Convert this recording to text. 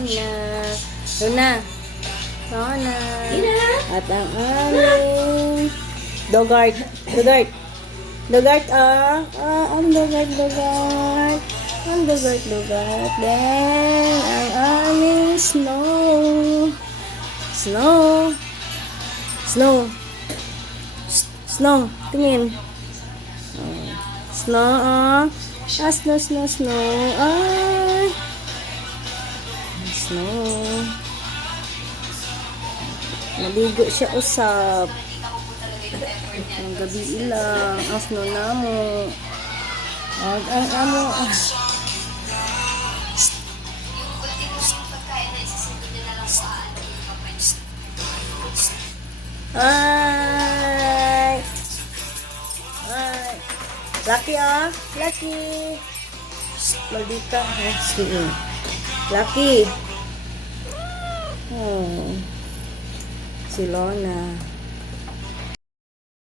Luna. Luna. At ang aming Dogart. Dogart, ang Dogart. Ang Dogart. Then, ang aming Snow. Snow. Tingin. Snow. Snow. Ay. Snow. Naligo siya usap. Ang gabi ilang. Ang snow na mo. Ang amo. Ay. Lucky Lucky. Maldita. Lucky. Oh. Si Lona.